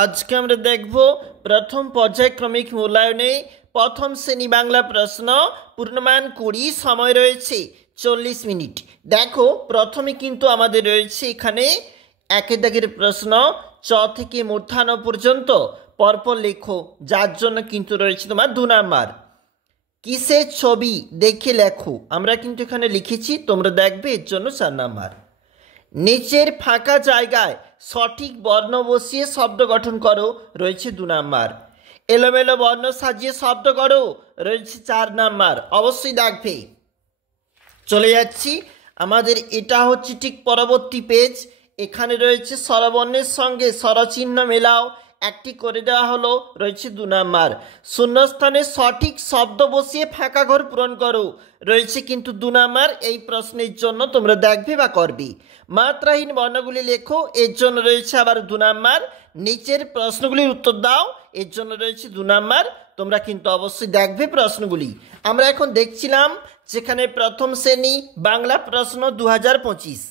আজকে আমরা দেখব প্রথম পর্যায়ক্রমিক মূল্যায়নে প্রথম শ্রেণী বাংলা প্রশ্ন পূর্ণমান 20 সময় রয়েছে 40 মিনিট। দেখো প্রথমে কিন্তু আমাদের রয়েছে এখানে একের দাগের প্রশ্ন চ থেকে মূর্ধন্য পর্যন্ত পরপর লেখো, যার জন্য কিন্তু রয়েছে তোমার 2 নাম্বার। কিসের ছবি দেখে লেখো, আমরা কিন্তু এখানে লিখেছি, তোমরা দেখবে এর জন্য 4 নাম্বার। নিচের ফাঁকা জায়গায় সঠিক বর্ণ বসিয়ে শব্দ গঠন করো, রয়েছে 2 নাম্বার। এলোমেলো বর্ণ সাজিয়ে শব্দ করো, রয়েছে 4 নাম্বার। অবশ্যই দেখবে। চলে যাচ্ছি, আমাদের এটা হচ্ছে ঠিক পরবর্তী পেজ। এখানে রয়েছে স্বরবর্ণের সঙ্গে স্বরচিহ্ন মেলাও, একটি করে দেওয়া হলো, রয়েছে 2 নাম্বার। শূন্যস্থানে সঠিক শব্দ বসিয়ে ফাঁকা ঘর পূরণ করো, রয়েছে কিন্তু 2 নাম্বার। এই প্রশ্নের জন্য তোমরা দেখবে বা করবে। মাত্রাহীন বর্ণগুলি লেখো, এর জন্য রয়েছে আবার 2 নাম্বার। নিচের প্রশ্নগুলির উত্তর দাও, এর জন্য রয়েছে 2 নাম্বার। তোমরা কিন্তু অবশ্যই দেখবে প্রশ্নগুলি। আমরা এখন দেখছিলাম যেখানে প্রথম শ্রেণী বাংলা প্রশ্ন 2025।